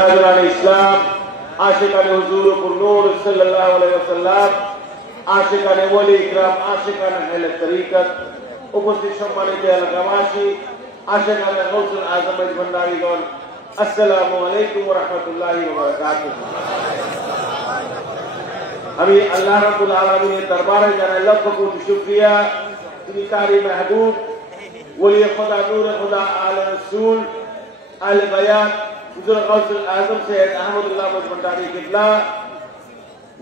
ইসলাম আশিকানে হুজুর নূর সাল্লাল্লাহু আলাইহি ওয়াসাল্লাম আশিকানে ওলি ইকরাম আশিকানে আহলে তরিকত উপস্থিত সম্মানিত এলাকাবাসী আশিকানে গৌসুল আজম ভান্ডারীগণ আসসালামু আলাইকুম ওয়া রাহমাতুল্লাহি ওয়া বারাকাতুহু। আমি আল্লাহ রাব্বুল আলামিনের দরবারে জানাই লক্ষ কোটি শুকরিয়া। তিনি কারি মাহবুব ওলি খোদা নূর খোদা আলে রাসূল আলে বায়াত হুজুর গৌসুল আজম সৈয়দ আহমদুল্লাহ ভান্ডারী কিবলা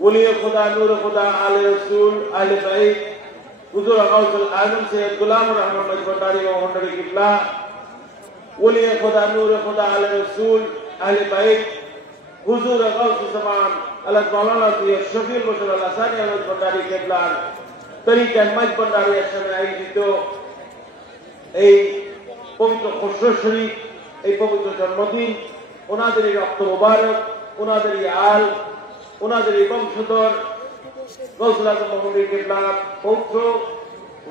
ওলি খোদা নূর খোদা আলে রাসূল আলে বাইত হুজুর গৌসুল আজম সৈয়দ গোলামুর রহমান ভান্ডারী ও ভান্ডারী কিবলা ওলি খোদা নূর খোদা আলে রাসূল আলে বাইত হুজুর গৌসুল জামান আল্লাহ মাওলানা সৈয়দ শফিউল বশর আল হাসানী আহমদ ভান্ডারী কিবলার তরিকা মাইজ ভান্ডারীর সামনে আয়োজিত এই পবিত্র খুশরো শরীফ, এই পবিত্র জন্মদিন, ওনাদের এই রক্ত মুবারক, ওনাদের এই আল, ওনাদের এই বংশধর গৌসুল আজম মোহাম্মদ কিবলার পৌত্র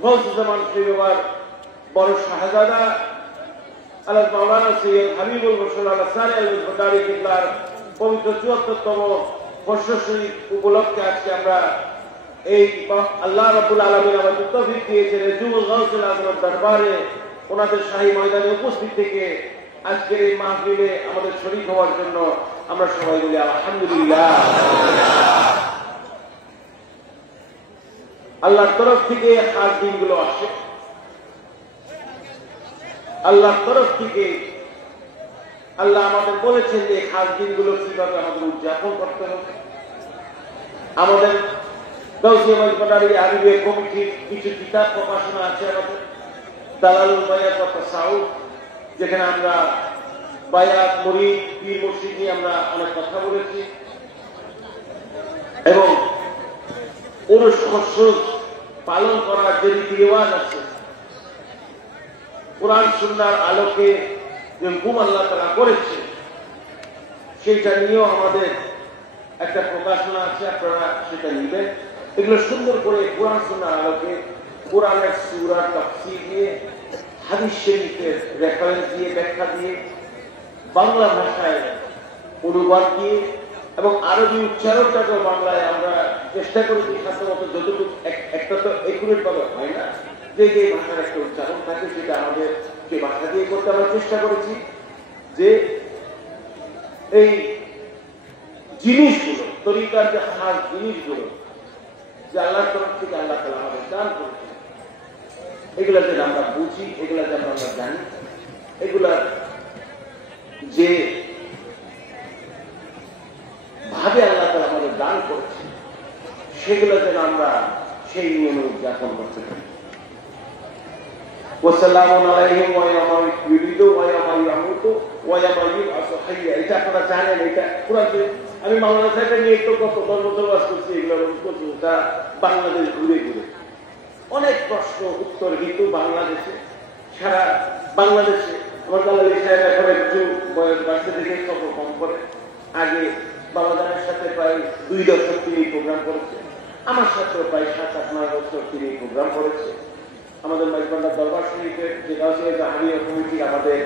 গৌসুল জামান শরীফের বড় শাহজাদা আল্লাহ মাওলানা সৈয়দ হাবিবুল বশর আল হাসানী আহমদ ভান্ডারী কিবলার পবিত্র ৭৪তম খুশরো শরীফ উপলক্ষে আজকে আমরা এই আল্লাহ রাব্বুল আলামিন আমাদের তৌফিক দিয়েছেন জুমুল গৌসুল আজমের দরবারে ওনাদের শাহী ময়দানে উপস্থিত থেকে আজকের এই মাহফিলে আমাদের শরীক হওয়ার জন্য আমরা সবাই বলি আলহামদুলিল্লাহ। আল্লাহর তরফ থেকে খাস দিনগুলো আসে, আল্লাহর তরফ থেকে আল্লাহ আমাদের বলেছেন যে খাস দিনগুলো কিভাবে আমাদের উদযাপন করতে হবে। আমাদের গাউসিয়া মাইজ ভান্ডারী আরবিয়া কমিটির কিছু কিতাব প্রকাশনা আছে, আমাদের দালালুল বায়াত ওয়া তাসাউফ, যেখানে আমরা বায়াত মুরিদ পীর মুর্শিদ নিয়ে আমরা অনেক কথা বলেছি এবং উরুস খুশরো পালন করার যে রীতি রেওয়াজ আছে, কোরআন সুন্নাহর আলোকে যে হুকুম আল্লাহ তাআলা করেছে সেইটা নিয়েও আমাদের একটা প্রকাশনা আছে, আপনারা সেটা নিবেন। এগুলো সুন্দর করে কোরআন সুন্নাহর আলোকে কোরআনের সূরার তাফসীর দিয়ে, হাদিস শরীফের রেফারেন্স দিয়ে, ব্যাখ্যা দিয়ে, বাংলা ভাষায় অনুবাদ দিয়ে এবং আরবি উচ্চারণটাকে বাংলায় আমরা চেষ্টা করেছি সাধারণত যতটুকু, একটা তো একুরেট ভাবে হয় না, যে যে ভাষার একটা উচ্চারণ থাকে সেটা আমাদের যে ভাষা দিয়ে করতে আমরা চেষ্টা করেছি, যে এই জিনিসগুলো তরিকার যে খাস জিনিসগুলো যে আল্লাহর তরফ থেকে আল্লাহ তাআলা আমাদের দান করেছে, এগুলা যেন আমরা বুঝি, এগুলা যেন আমরা জানি, এগুলা যে ভাবে আল্লাহ তাআলা আমাদের দান করেছে সেগুলো যেন আমরা সেই নিয়মে উদযাপন করতে পারি। ওয়াসাল্লামু আলাইহিম ওয়া ইয়াউমা ইউলিদু ওয়া ইয়াউমা ইয়ামুতু ওয়া ইয়াউমা ইউবআসু হাইয়্যা। এটা আপনারা জানেন, এটা পুরো আমি মাওলানা সাহেবের নিয়ে একটু কত ধর্মতবাস করছি, এগুলো করছি বাংলাদেশ ঘুরে ঘুরে অনেক প্রশ্ন উত্তর, কিন্তু বাংলাদেশে সারা বাংলাদেশে আমার দালালি সাহেব এখন একটু বয়স বাড়তে দেখে খবর কম করে। আগে বাবাজানের সাথে প্রায় ২ দশক তিনি প্রোগ্রাম করেছে, আমার সাথে প্রায় ৭-৮-৯ বছর তিনি প্রোগ্রাম করেছে। আমাদের মাইজবান্ডার দরবার শরীফের যে গাউসিয়া জাহারিয়া কমিটি, আমাদের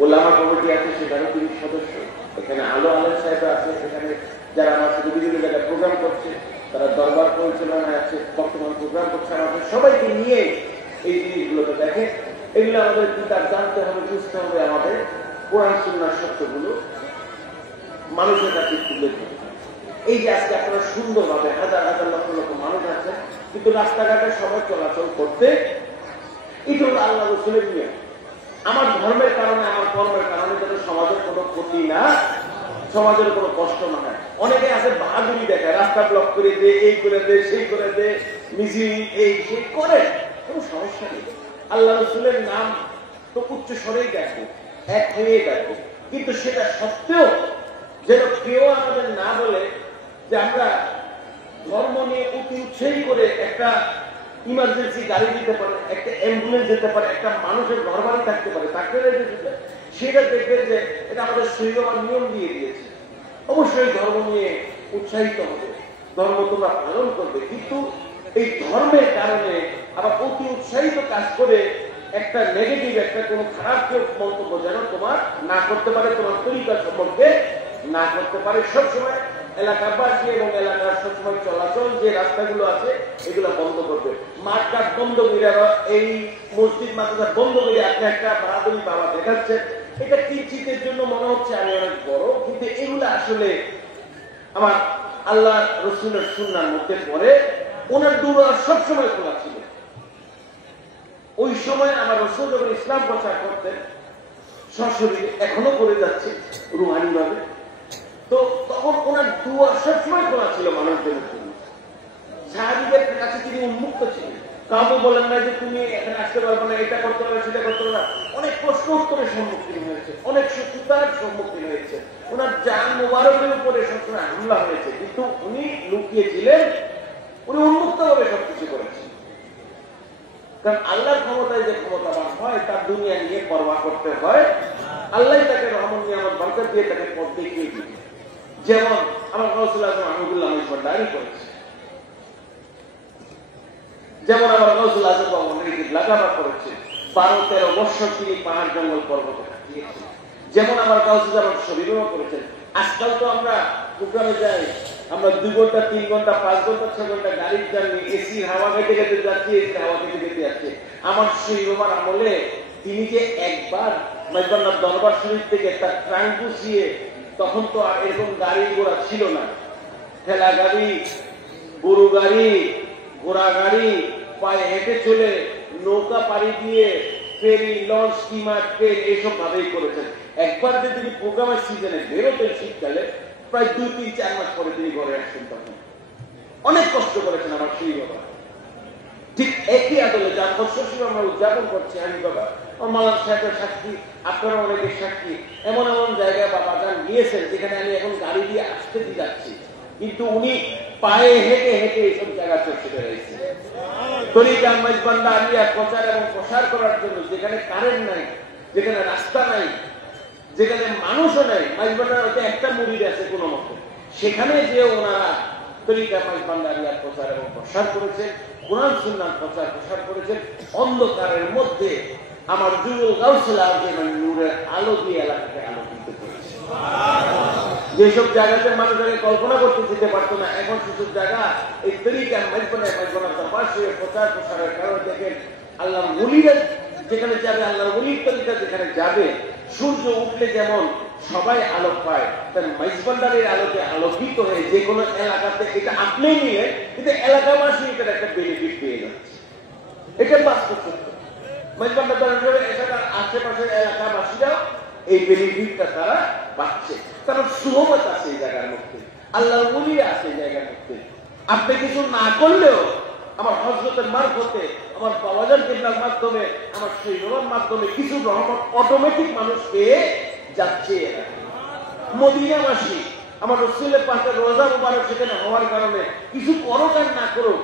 ওলামা কমিটি আছে, সেখানেও তিনি সদস্য। এখানে আলো আলেম সাহেব আছে, এখানে যারা আমার সাথে বিভিন্ন জায়গায় প্রোগ্রাম করছে, তারা দরবার পরিচালনায় আছে, বর্তমান প্রোগ্রাম করছে, আমাদের সবাইকে নিয়ে এই জিনিসগুলোকে দেখে। এগুলো আমাদের কিতাব জানতে হবে, বুঝতে হবে, আমাদের কোরআন সুন্নাহর সত্যগুলো মানুষের কাছে তুলে ধরতে হবে। এই যে আজকে আপনারা সুন্দরভাবে হাজার হাজার লক্ষ লক্ষ মানুষ আছে, কিন্তু রাস্তাঘাটে সবাই চলাচল করতে, এটা হলো আল্লাহ রাসূলের নিয়ম। আমার ধর্মের কারণে, আমার কর্মের কারণে যাতে সমাজের কোনো ক্ষতি না, সমাজের কোনো কষ্ট না হয়। অনেকে আছে বাহাদুরি দেখায়, রাস্তা ব্লক করে দে, এই করে দে, সেই করে দে, মিছিল এই সেই করে, কোনো সমস্যা নেই। আল্লাহ রাসূলের নাম তো উচ্চ স্বরেই দেখবো, এক হয়ে দেখবো, কিন্তু সেটা সত্ত্বেও যেন কেউ আমাদের না বলে যে আমরা ধর্ম নিয়ে অতি উৎসাহী করে একটা ইমার্জেন্সি গাড়ি দিতে পারে, একটা অ্যাম্বুলেন্স যেতে পারে, একটা মানুষের ঘর বাড়ি থাকতে পারে, তাকে সেটা দেখবে যে এটা আমাদের শরীরমান নিয়ম দিয়ে দিয়েছে। অবশ্যই ধর্ম নিয়ে উৎসাহিত হবে, ধর্ম তোমরা পালন করবে, কিন্তু এই ধর্মের কারণে আবার অতি উৎসাহিত কাজ করে একটা নেগেটিভ, একটা কোনো খারাপ মন্তব্য যেন তোমার না করতে পারে, তোমার তরিকা সম্পর্কে না করতে পারে, সবসময় এলাকাবাসী এবং এলাকার সবসময় চলাচল যে রাস্তাগুলো আছে এগুলো বন্ধ করবে। মাঠঘাট বন্ধ করে, এই মসজিদ মাদ্রাসা বন্ধ করে আপনি একটা বাহাদুরি বাবা দেখাচ্ছেন, এটা কিঞ্চিতের জন্য মনে হচ্ছে আমি অনেক বড়, কিন্তু এগুলো আসলে আমার আল্লাহ রসুলের সুন্নাহর মধ্যে পড়ে। ওনার দুয়ার সবসময় খোলা ছিল। ওই সময় আমার রসুল যখন ইসলাম প্রচার করতেন সশরীরে, এখনো করে যাচ্ছে রুহানি ভাবে, তো তখন ওনার দুয়ার সবসময় খোলা ছিল মানুষজনের জন্য। সাহাবীদের কাছে তিনি উন্মুক্ত ছিলেন, কাউকে বলেন না যে তুমি এখানে আসতে পারবে না, এটা করতে পারবে সেটা করতে পারবে না। অনেক প্রশ্ন উত্তরের সম্মুখীন হয়েছে, অনেক শত্রুতার সম্মুখীন হয়েছে, ওনার জান মোবারকের উপরে সবসময় হামলা হয়েছে, কিন্তু উনি লুকিয়ে ছিলেন, উনি উন্মুক্ত ভাবে সবকিছু করেছেন। কারণ আল্লাহর ক্ষমতায় যে ক্ষমতাবান হয় তার দুনিয়া নিয়ে পরোয়া করতে হয়। আল্লাহ তাকে রহমত নিয়ামত বরকত দিয়ে তাকে পথ দেখিয়ে দিবে। যেমন আমার গাউসুল আজম আহমদুল্লাহ ডায়েরি করেছে, যেমন আমার গাউসুল আজম লাগাবা করেছে, 12-13 বছর তিনি পাহাড় জঙ্গল পর্বতে কাটিয়েছেন। যেমন আমার গাউসুল আজম শরীরও করেছেন। আজকাল তো আমরা প্রোগ্রামে যাই, আমরা 2 ঘন্টা 3 ঘন্টা 5 ঘন্টা 6 ঘন্টা গাড়ির জার্নি, এসির হাওয়া খেতে খেতে যাচ্ছি, এসির হাওয়া খেতে খেতে আসছে। আমার সেই রোমার আমলে তিনি যে একবার মেজবান্নার দরবার শরীফ থেকে তার ট্রাঙ্ক গুছিয়ে, তখন তো আর এরকম গাড়ি ঘোড়া ছিল না, ঠেলা গাড়ি, গরু গাড়ি, ঘোড়া গাড়ি, পায়ে হেঁটে চলে, নৌকা পাড়ি দিয়ে, ফেরি, লঞ্চ, স্টিমার, ট্রেন এইসব ভাবেই করেছেন। একবার যে তিনি প্রোগ্রামের সিজনে বেরোতেন শীতকালে, প্রায় 2-3-4 মাস পরে তিনি ঘরে আসছেন। তখন অনেক কষ্ট করেছেন আমার সেই বাবা। ঠিক একই আদলে যার বৎসর আমরা উদযাপন করছি, আমি বাবা মালার সাহেবের সাক্ষী, আপনারা অনেকের সাক্ষী। এমন এমন জায়গায় বাবা গান গিয়েছেন যেখানে আমি এখন গাড়ি দিয়ে আসতে দিয়ে যাচ্ছি, কিন্তু উনি পায়ে হেঁটে হেঁটে এইসব জায়গা চলতে পেরেছে। তরিকা মেজবান্ডা আলিয়া প্রচার এবং প্রসার করার জন্য যেখানে কারেন্ট নাই, যেখানে রাস্তা নাই, যেখানে মানুষও নেই, মেজবান্ডার হয়তো একটা মুরিদ আছে কোনো মতো, সেখানে যে ওনারা তরিকা মেজবান্ডা আলিয়া প্রচার এবং প্রসার করেছেন, কোরআন সুন্নাহ প্রচার প্রসার করেছেন। অন্ধকারের মধ্যে আমার যুবক গাউসুল আজম নূরের আলো দিয়ে এলাকাকে আলোকিত করেছে। যেসব জায়গাতে মানুষকে কল্পনা করতে যেতে পারতো না, এখন সেসব জায়গা এই তরিকা মেজবান্ডার পাশে প্রচার প্রসারের কারণে দেখেন আল্লাহ ওলিরা যেখানে যাবে, আল্লাহ ওলির তরিকা যেখানে যাবে, সূর্য উঠলে যেমন সবাই আলো পায়, তার মেজবান্ডারের আলোকে আলোকিত হয়ে যে কোনো এলাকাতে, এটা আপনি নিয়ে কিন্তু এলাকাবাসী এটার একটা বেনিফিট পেয়ে যাচ্ছে। এটা বাস্তব সত্য। মেজবান্ডার এলাকার আশেপাশের এলাকাবাসীরাও এই বেনিফিটটা তারা পাচ্ছে, কারণ সুহবত আছে এই জায়গার মধ্যে, আল্লাহর ওলিরা আছে এই জায়গার মধ্যে। আপনি কিছু না করলেও আমার হযরতের মারফতে, আমার বাবাজান কিবলার মাধ্যমে, আমার সেই বাবার মাধ্যমে কিছু রহমত অটোমেটিক মানুষ পেয়ে যাচ্ছে। মদিনাবাসী আমার রাসূলের পাশে রোজা মুবারক সেখানে হওয়ার কারণে কিছু করুক আর না করুক,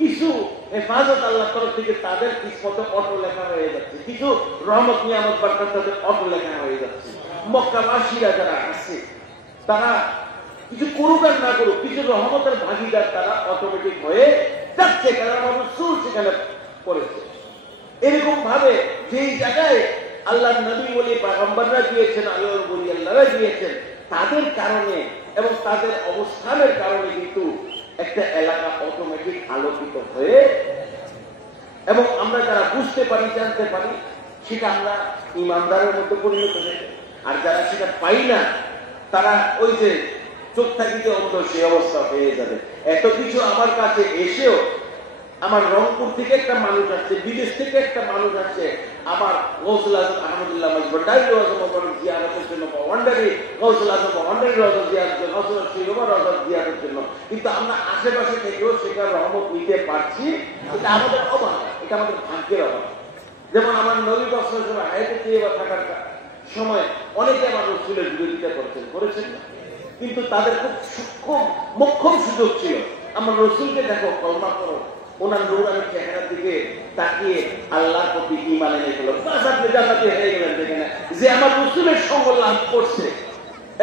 কিছু হেফাজত আল্লাহর তরফ থেকে তাদের কিসমতে অটো লেখা হয়ে যাচ্ছে, কিছু রহমত নিয়ামত বরকত তাদের অটো লেখা হয়ে যাচ্ছে। মক্কাবাসীরা যারা আছে তারা কিছু করুক আর না করুক, কিছু রহমতের ভাগিদার তারা অটোমেটিক হয়ে যাচ্ছে, কারণ আমার রাসূল সেখানে করেছে। এরকম ভাবে যেই জায়গায় আল্লাহর নবী বলি পয়গম্বররা দিয়েছেন, আল্লাহর বলি আল্লাহরা দিয়েছেন, তাদের কারণে এবং তাদের অবস্থানের কারণে কিন্তু একটা এলাকা অটোমেটিক আলোকিত হয়ে, এবং আমরা যারা বুঝতে পারি, জানতে পারি, সেটা আমরা ইমানদারের মধ্যে পরিণত হয়ে, আর যারা সেটা পাই না তারা ওই যে চোখ থাকিতে অন্ধ, সে অবস্থা হয়ে যাবে। এত কিছু আমার কাছে এসেও আমার রংপুর থেকে একটা মানুষ আসছে, বিদেশ থেকে একটা মানুষ আসছে, আমার গাউসুল আজম আহমদুল্লাহ মজবুরদারি জিয়ারতের জন্য, ওয়ান্ডারি গাউসুল আজম ওয়ান্ডারি রওজা জিয়ারতের জন্য, গাউসুল শিরোমা রওজা জিয়ারতের জন্য, কিন্তু আমরা আশেপাশে থেকেও সেটার রহমত নিতে পারছি। এটা আমাদের অভাব, এটা আমাদের ভাগ্যের অভাব। যেমন আমার নবী বছর হায়াতে তৈবা থাকার সময় অনেকে আমার রসুলের বিরোধিতা করেছেন, কিন্তু তাদের খুব সূক্ষ্ম মোক্ষম সুযোগ ছিল। আমার রসুলকে দেখো, কলমা করো, ওনার নূরানি চেহারার দিকে তাকিয়ে আল্লাহর প্রতি ঈমান এনে গেল, বাস আপনি জান্নাতে হয়ে গেলেন। দেখেন যে আমার রসুলের সঙ্গ লাভ করছে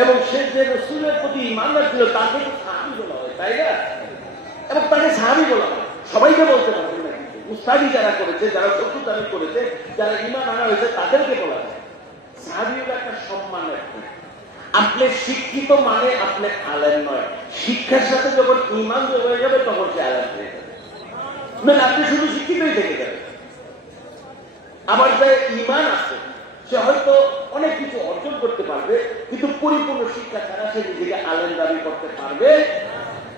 এবং সে যে রসুলের প্রতি ঈমান রাখছিল তাকে তো সাহাবী বলা হয়, তাই না? এবং তাকে সাহাবী বলা হয়, সবাইকে বলতে পারবেন না, কিন্তু উস্তাদি যারা করেছে, যারা শত্রুতানি করেছে, যারা ঈমান আনা হয়েছে, তাদেরকে বলা হয়। সাহাবী হলো একটা সম্মানের। আপনি শিক্ষিত মানে আপনি আলেম নয়, শিক্ষার সাথে যখন ঈমান যোগ হয়ে যাবে তখন সে আলেম হয়ে যাবে, মানে আপনি শুধু শিক্ষিতই থেকে যাবে। আবার যে ঈমান আছে সে হয়তো অনেক কিছু অর্জন করতে পারবে, কিন্তু পরিপূর্ণ শিক্ষা ছাড়া সে নিজেকে আলেম দাবি করতে পারবে।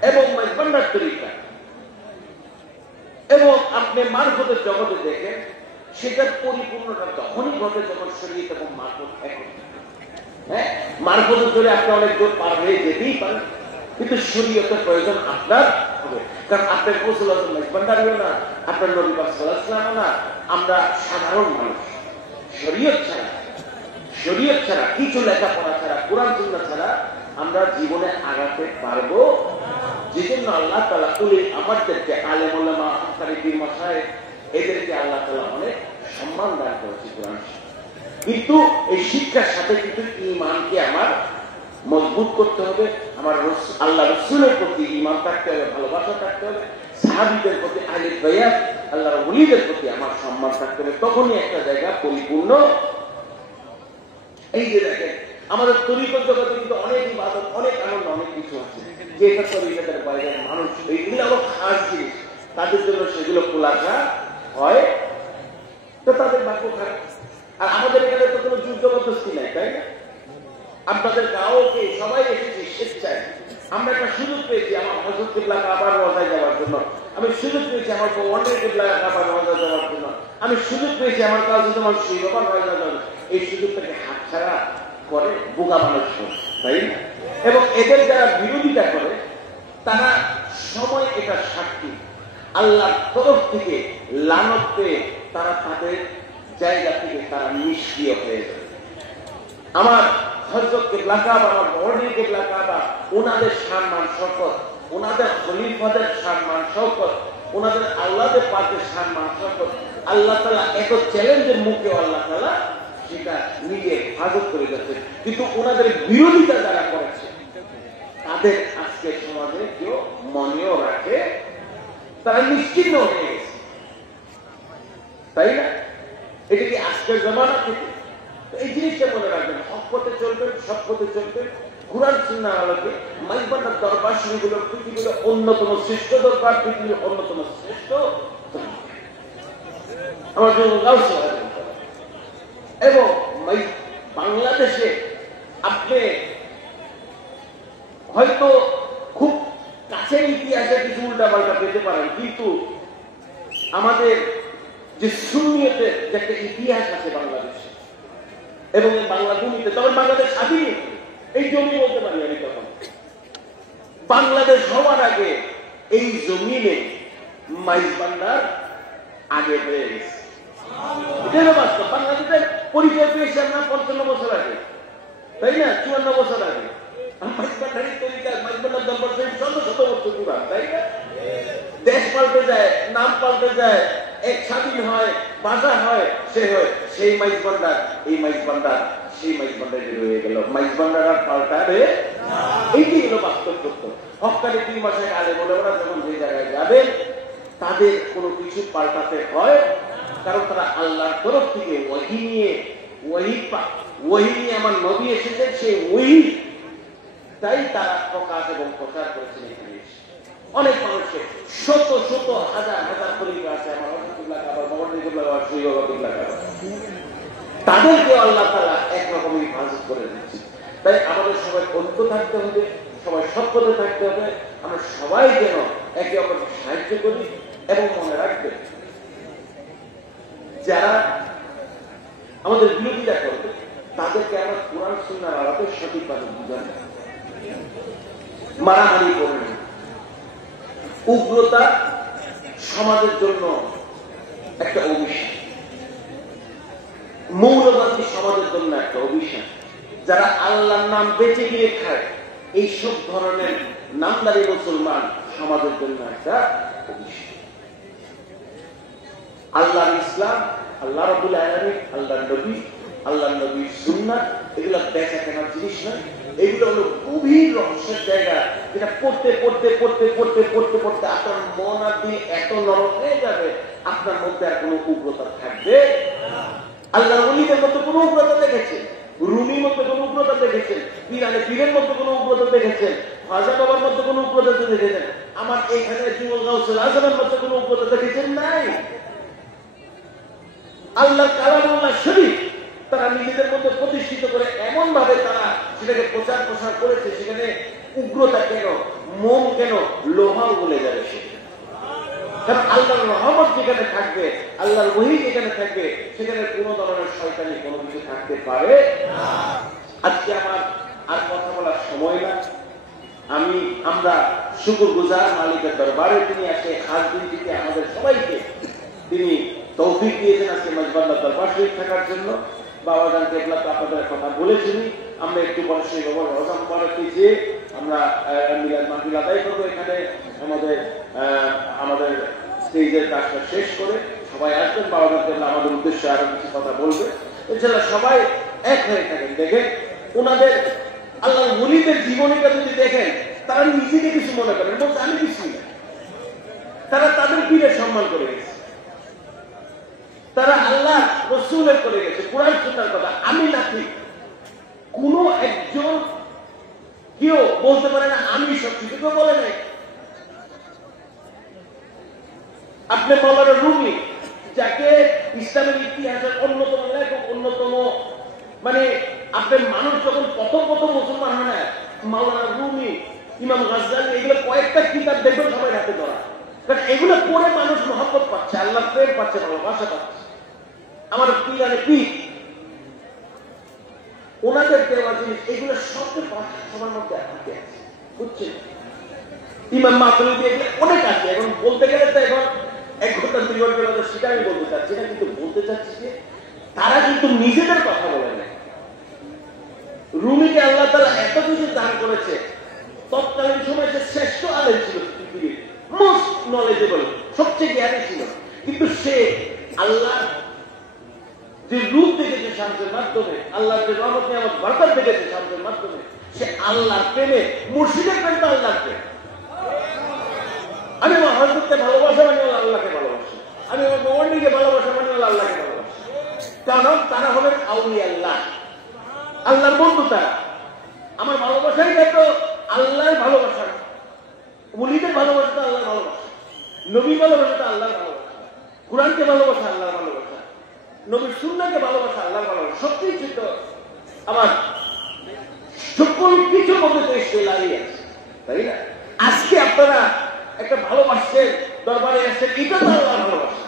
এবং মেজবান্ডার তরিকা এবং আপনি মারফতের জগতে দেখেন, সেটার পরিপূর্ণতা তখনই ঘটে যখন শরীয়ত এবং মারফত এখন। হ্যাঁ, মারফতের জন্য আপনি অনেক দূর পার হয়ে যেতেই পারেন, কিন্তু শরীয়তের প্রয়োজন আপনার হবে। কারণ আপনার গোসল মেজবান্ডারিও না, আপনার নবী পাক সাল্লাল্লাহু আলাইহি ওয়াসাল্লামও না, আমরা সাধারণ মানুষ। শরীয়ত ছাড়া কিছু লেখাপড়া ছাড়া, কোরআন সুন্নাহ ছাড়া আমরা জীবনে আগাতে পারবো। যেজন্য আল্লাহ তাআলা আমাদেরকে আলেম ওলামা, আফতারি মাসায়েখ, এদেরকে আল্লাহ তাআলা অনেক সম্মান দান করেছে কোরআন। কিন্তু এই শিক্ষার সাথে কিন্তু ঈমানকে আমার মজবুত করতে হবে। আমার আল্লাহ রাসূলের প্রতি ঈমান থাকতে হবে, ভালোবাসা থাকতে হবে, সাহাবীদের প্রতি, আহলে বায়াত, আল্লাহর ওলিদের প্রতি আমার সম্মান থাকতে হবে। তখনই একটা জায়গা পরিপূর্ণ। এই যে দেখেন, আমাদের তরিকত জগতে কিন্তু অনেক ইবাদত, অনেক আনন্দ, অনেক কিছু আছে, যেটা তরিকতের বাইরে মানুষ, এইগুলো আরো খাস জিনিস, তাদের জন্য সেগুলো খোলাসা হয়, তো তাদের বাক্য খারাপ। আর আমাদের এখানে তো কোনো যুদ্ধ জবরদস্তি নাই, তাই না? আপনাদের গাঁওকে সবাই এসেছি স্বেচ্ছায়। আমরা একটা সুযোগ পেয়েছি আমার হযরত কিবলা কাবার রওজায় যাওয়ার জন্য, আমি সুযোগ পেয়েছি আমার ওয়ান্ডার কিবলা কাবার রওজায় যাওয়ার জন্য, আমি সুযোগ পেয়েছি আমার কাছে তোমার সেই বাবার রওজায় যাওয়ার। এই সুযোগটাকে হাতছাড়া করে বোকা মানুষ, তাই না? এবং এদের যারা বিরোধিতা করে তারা সময় এটা সাক্ষী, আল্লাহর তরফ থেকে লানত পেয়ে তারা তাদের জায়গা থেকে তারা নিষ্ক্রিয় হয়ে যাবে। আমার হযরত কিবলা কাবা, আমার ওয়ান্ডার কিবলা কাবা, ওনাদের সম্মান শওকত, ওনাদের খলিফাদের সম্মান শওকত, ওনাদের আল্লাহদের পাকের সম্মান শওকত আল্লাহ তাআলা এত চ্যালেঞ্জের মুখে আল্লাহ তাআলা সেটা নিজে হেফাজত করে যাচ্ছে। কিন্তু ওনাদের বিরোধিতা যারা করেছে তাদের আজকে সমাজে কেউ মনেও রাখে, তারা নিশ্চিন্ন হয়ে গেছে, তাই না? এটা কি আজকের জমানা থেকে? এই জিনিসটা মনে রাখবেন, হক পথে চলবেন, সৎ পথে চলবেন, কুরআন সুন্নাহর আলোকে। মাইজবান্ডার দরবার শরীফগুলো পৃথিবীর অন্যতম শ্রেষ্ঠ দরবার, পৃথিবীর অন্যতম শ্রেষ্ঠ আমার এবং বাংলাদেশে আপনি হয়তো খুব কাছে ইতিহাসে কিছু উল্টাপাল্টা পেতে পারেন, কিন্তু আমাদের যে সুন্নিয়তের যে একটা ইতিহাস আছে বাংলাদেশে এবং এই বাংলা ভূমিতে, তখন বাংলাদেশ স্বাধীন, এই জমি বলতে পারি আমি, তখন বাংলাদেশ হওয়ার আগে এই জমিনে মাইজবান্ডার আগে হয়ে গেছে। এটা বাস্তব। বাংলাদেশের পরিচয় পেয়েছে আমরা 55 বছর আগে, তাই না? 54 বছর আগে মাইজবান্ডারের তরিকা, মাইজবান্ডার দরবার শরীফ শত শত বছর পুরান, তাই না? দেশ পাল্টে যায়, নাম পাল্টে যায়, এক স্বাধীন হয়, বাজার হয়, সে হয় সেই মাইজবান্ডার, এই মাইজবান্ডার সেই মাইজবান্ডার রয়ে গেল। মাইজবান্ডার আর পাল্টাবে, এইটাই হলো বাস্তব সত্য। হকারি 2 মাসের আগে বলে ওরা যখন যে জায়গায় যাবেন তাদের কোনো কিছু পাল্টাতে হয়, কারণ তারা আল্লাহর তরফ থেকে ওহী নিয়ে, ওহী নিয়ে আমার নবী এসেছেন, সেই ওহী তাই তারা প্রকাশ এবং প্রচার করেছেন। এখানে অনেক মানুষের শত শত হাজার হাজার পরিবার আছে, আমার তাদেরকে আল্লাহ তাআলা একরকমই হেফাজত করে দিচ্ছে। তাই আমাদের সবাই ঐক্য থাকতে হবে, সবাই সৎপথে থাকতে হবে, আমরা সবাই যেন একে অপরকে সাহায্য করি। এবং মনে রাখবেন, যারা আমাদের বিরোধিতা করবে তাদেরকে আমরা কুরআন সুন্নাহর আলোকে সঠিকভাবে বুঝান, মারামারি করবেন। উগ্রতা সমাজের জন্য একটা অভিশাপ, মৌলবাদী সমাজের জন্য একটা অভিশাপ। যারা আল্লাহর নাম বেঁচে গিয়ে খায়, এইসব ধরনের নামদারি মুসলমান সমাজের জন্য একটা অভিশাপ। আল্লাহর ইসলাম, আল্লাহ রাব্বুল আলামিন, আল্লাহর নবী, আল্লাহর নবীর সুন্নাহ, এগুলো দেখা কেনার জিনিস নয়। এগুলো হলো গভীর রহস্যের জায়গা, যেটা পড়তে পড়তে পড়তে পড়তে পড়তে পড়তে আপনার মন আর দিয়ে এত নরম হয়ে যাবে, আপনার মধ্যে আর কোনো উগ্রতা থাকবে। আল্লাহর ওলিদের মতো কোনো উগ্রতা দেখেছে? রুমির মধ্যে কোন উগ্রতা দেখেছেন? পীরের মধ্যে কোন উগ্রতা দেখেছেন? খাজা বাবার মধ্যে কোন উগ্রতা দেখেছেন? আমার এইখানে যুবল গাউসুল আজমের মধ্যে কোন উগ্রতা দেখেছেন? নাই। আল্লাহ কালামুল্লাহ শরীফ তারা নিজেদের মধ্যে প্রতিষ্ঠিত করে এমন ভাবে তারা সেটাকে প্রচার প্রসার করেছে, সেখানে উগ্রতা কেন, মোম কেন, লোহাও বলে যাবে সেখানে। কারণ আল্লাহর রহমত যেখানে থাকবে, আল্লাহর ওহী যেখানে থাকবে, সেখানে কোন ধরনের শয়তানি কোনো কিছু থাকতে পারে না। আজকে আমার আর কথা বলার সময় না। আমরা শুকরগুজার মালিকের দরবারে তিনি আসে খাস দিন থেকে আমাদের সবাইকে তিনি তৌফিক দিয়েছেন আজকে মজবাল্লাহ দরবার শরীফ থাকার জন্য। বাবা জান কেবলা তো আপনাদের কথা বলেছিনি। আমরা একটু পরে সেই বাবার রোজা মুবারকে যে আমরা মিলাদ মাহফিল আদায় করবো এখানে আমাদের স্টেজের কাজটা শেষ করে সবাই আসবেন। বাবা জান কেবলা আমাদের উদ্দেশ্যে আরো কিছু কথা বলবে। এছাড়া সবাই এক হয়ে থাকেন। দেখেন ওনাদের আল্লাহর ওলিদের জীবনীটা যদি দেখেন, তারা নিজেকে কিছু মনে করেন, বলছে আমি কিছুই না। তারা তাদের পীরের সম্মান করে গেছে, তারা আল্লাহ রসুলের করে গেছে, কোরআন সুন্নাহর কথা। আমি না ঠিক কোন একজন কেউ বলতে পারে না আমি সবকিছু, কেউ বলে নাই। আপনি মাওলানা রুমি, যাকে ইসলামের ইতিহাসের অন্যতম লেখক, অন্যতম মানে আপনার মানুষ যখন প্রথম মুসলমান হয় না, মাওলানা রুমি, ইমাম গাজ্জালি, এগুলো কয়েকটা কিতাব দেখবেন সবাই হাতে ধরা। কারণ এগুলো পড়ে মানুষ মহব্বত পাচ্ছে, আল্লাহ প্রেম পাচ্ছে, ভালোবাসা পাচ্ছে। আমার পীর ওনাদের দেওয়া জিনিস এগুলো সবার মধ্যে হাতে আছে, বুঝছেন? ইমাম মাতুরিদি এগুলো অনেক আছে। এখন বলতে গেলে তো এখন 1 ঘন্টা 2 ঘন্টার মধ্যে সেটা আমি বলতে চাচ্ছি না, কিন্তু বলতে চাচ্ছি যে তারা কিন্তু নিজেদের কথা বলে না। রুমিকে আল্লাহ তাআলা এত কিছু দান করেছে, তৎকালীন সময় সে শ্রেষ্ঠ আলেম ছিল, পৃথিবীর মোস্ট নলেজেবল, সবচেয়ে জ্ঞানী ছিল। কিন্তু সে আল্লাহ যে রূপ দেখেছে শামসের মাধ্যমে, আল্লাহর যে রহমত নিয়ামত বরকত দেখেছে শামসের মাধ্যমে, সে আল্লাহর প্রেমে, মুর্শিদের প্রেম তো আল্লাহর প্রেম। আমি আমার হযরতকে ভালোবাসা মানে আল্লাহকে ভালোবাসি, আমি আমার মৌলবীকে ভালোবাসা মানে আল্লাহকে ভালোবাসি। কারণ তারা হলেন আউলিয়া আল্লাহ, আল্লাহর বন্ধু তারা। আমার ভালোবাসাই তো আল্লাহর ভালোবাসা, ওলিদের ভালোবাসা তো আল্লাহর ভালোবাসা, নবী ভালোবাসা তো আল্লাহর ভালোবাসা, কোরআনকে ভালোবাসা আল্লাহর ভালোবাসা, নবীর সুন্নাহকে ভালোবাসা আল্লাহর ভালোবাসা। সবকিছু তো আমার সকল কিছুর মধ্যে তো এসে লাগিয়ে আছে, তাই না? আজকে আপনারা একটা ভালোবাসছেন, দরবারে আসছেন, এটা তো আল্লাহর ভালোবাসা,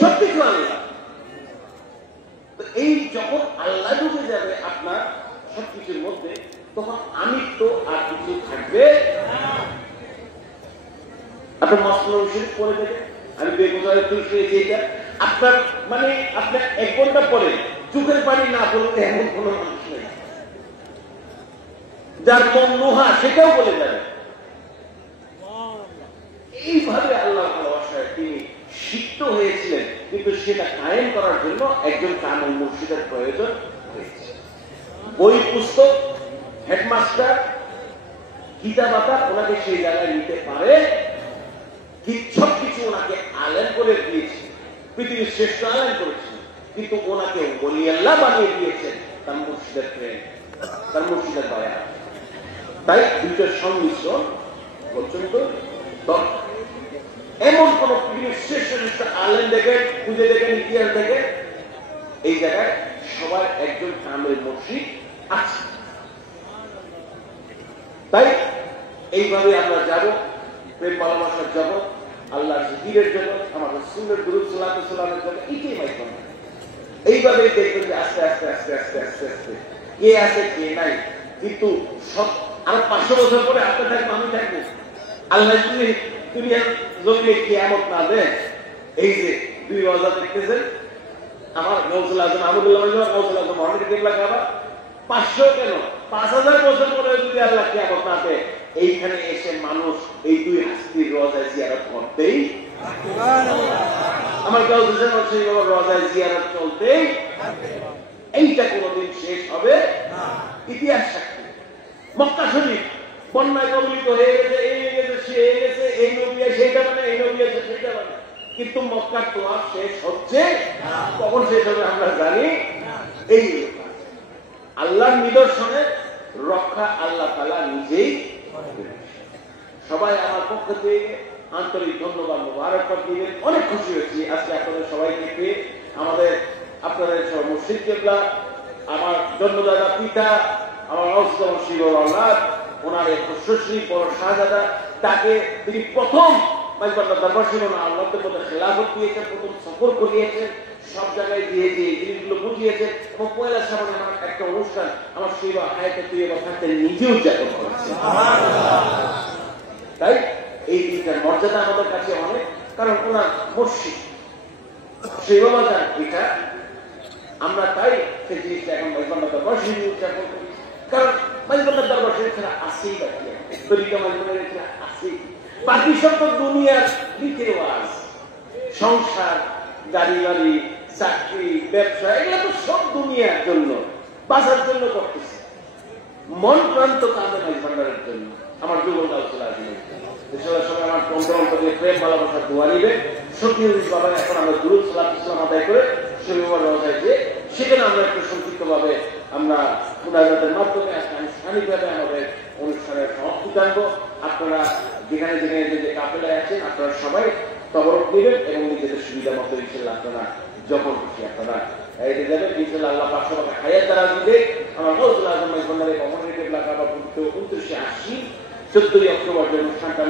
সবকিছু আল্লাহ। এই যখন আল্লাহ ঢুকে যাবে আপনার সবকিছুর মধ্যে, তখন আমি তো আর কিছু থাকবে। আপনার মসলম শরীফ পড়ে দেবে, আমি বেগুজারে তুলছি এটা আপনার মানে আপনার 1 ঘন্টা পরে চোখের পানি না পড়লে এমন কোন মানুষ নেই। যার মন লোহা সেটাও বলে যাবে। এইভাবে আল্লাহ ভালোবাসায় তিনি সিক্ত হয়েছিলেন, কিন্তু সেটা কায়েম করার জন্য একজন কামেল মুর্শিদের প্রয়োজন হয়েছে। বই পুস্তক, হেডমাস্টার, কিতাবাতা ওনাকে সেই জায়গায় নিতে পারে, সবকিছু ওনাকে আলেম করে দিয়েছে, পৃথিবীর শ্রেষ্ঠ আলেম করেছেন, কিন্তু ওনাকে ওলি আল্লাহ বানিয়ে দিয়েছেন তার মুর্শিদের প্রেম, তার মুর্শিদের দয়া। তাই দুইটার সংমিশ্রণ পর্যন্ত দরকার। এমন কোন পৃথিবীর শ্রেষ্ঠ শ্রেষ্ঠ আলেম দেখেন, খুঁজে দেখেন, ইতিহাস দেখেন, এই জায়গায় সবার একজন কামেল মুর্শিদ আছে। তাই এইভাবে আমরা যাব প্রেম ভালোবাসার জগৎ, আল্লাহর জিকিরের জগৎ, আমাদের রাসূলের দুরূদ সালাতের জগৎ, এটাই মাধ্যম। এইভাবে দেখবেন যে আস্তে আস্তে আস্তে আস্তে আস্তে আস্তে কে আছে কে নাই, কিন্তু সব আর 500 বছর পরে আপনি থাকবেন, আমি থাকবো। আল্লাহ যদি দুনিয়ার জমিনে কিয়ামত না দেন, এই যে 2 ওয়াজা দেখতেছেন, আমার গৌসুল আজম আহমদুল্লাহ গৌসুল আজম মহানবী কিবলা কাবা 500 কেন 5000 বছর পরে যদি আল্লাহ কিয়ামত না দেয়, এইখানে এসে মানুষ এই 2 হাস্তির রোজায় জিয়ারত করতেই, আমার গৌসুল আজম রোজায় জিয়ারত চলতেই, এইটা কোনদিন শেষ হবে না। ইতিহাস সাক্ষী। মক্কা শরীফ বন্যায় কবলিত হয়ে গেছে, এই গেছে, সে গেছে, এই নবী সেইটা মানে, এই নবী আছে সেইটা মানে, কিন্তু মক্কার তোয়াফ শেষ হচ্ছে, কখন শেষ হবে আমরা জানি। এই আল্লাহর নিদর্শনের রক্ষা আল্লাহ তাআলা নিজেই। সবাই আমার পক্ষ থেকে আন্তরিক ধন্যবাদ মোবারকবাদ দিবেন। অনেক খুশি হয়েছি আজকে আপনাদের সবাইকে পেয়ে। আমাদের আপনাদের মুর্শিদ কেবলা, আমার জন্মদাতা পিতা, আমার অষ্টমশী আল্লাহ, ওনার এক শ্বশুর বড় শাহজাদা, তাকে তিনি প্রথম মাইজবান্ডার দরবার ছিল না, আল্লাহদের মধ্যে খেলাফত দিয়েছেন, প্রথম সফর করিয়েছেন, সব জায়গায় দিয়ে দিয়ে জিনিসগুলো বুঝিয়েছেন। এবং পয়লা সামনে আমার একটা অনুষ্ঠান আমার সেই হায়াতে তুই এবার থাকতে নিজে উদযাপন করেছে। তাই এই দিনটার মর্যাদা আমাদের কাছে অনেক, কারণ ওনার মসজিদ সেই বাবা এটা আমরা তাই সেই জিনিসটা এখন মাইজবান্ডার দরবার শরীফ উদযাপন করি। কারণ মাইজবান্ডার দরবার শরীফ ছাড়া আসেই বাকি, তরিকা মাইজবান্ডার ছাড়া আসেই বাকি সব তো দুনিয়ার রীতি রেওয়াজ, সংসার, গাড়ি বাড়ি, চাকরি, ব্যবসা, এগুলো তো সব দুনিয়ার জন্য, বাঁচার জন্য করতেছে। মন প্রান্ত কাঁদে মাইজবান্ডারের জন্য। আমার যুবকাল চলে আসবে সবাই আমার অন্তর দিয়ে প্রেম ভালোবাসা দোয়া নিবে। সত্যি বাবা এখন আমরা দুরূদ সালাত ইসলাম আদায় করে শনিবার রোজায় যে সেখানে আমরা একটু সংক্ষিপ্ত ভাবে আমরা মুনাজাতের মাধ্যমে আজকে আনুষ্ঠানিকভাবে আমাদের অনুষ্ঠানের সমাপ্তি জানবো। আপনারা যেখানে যেখানে যে কাফেলায় আছেন আপনারা সবাই তবরক দিবেন এবং নিজেদের সুবিধা মতো ইনশাল্লাহ আপনারা যখন খুশি আপনারা এড়ে যাবেন। ইনশাল্লাহ আল্লাহ পাক সবাইকে হায়াত দ্বারা দিবে। আমার গৌসুল আজম মাইজবান্ডারের কমিউনিটি এলাকা বা 2980 14 অক্টোবর যে অনুষ্ঠানটা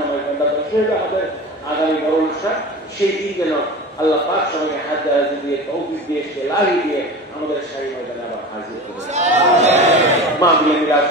আমাদের আগামী বড় অনুষ্ঠান, সেই দিন যেন আল্লাহ পাক সবাইকে হাত দ্বারা দিয়ে তৌফিক দিয়ে লাহি দিয়ে আমাদের শাহী ময়দানে আবার হাজির করে মা বিলে মিলাদ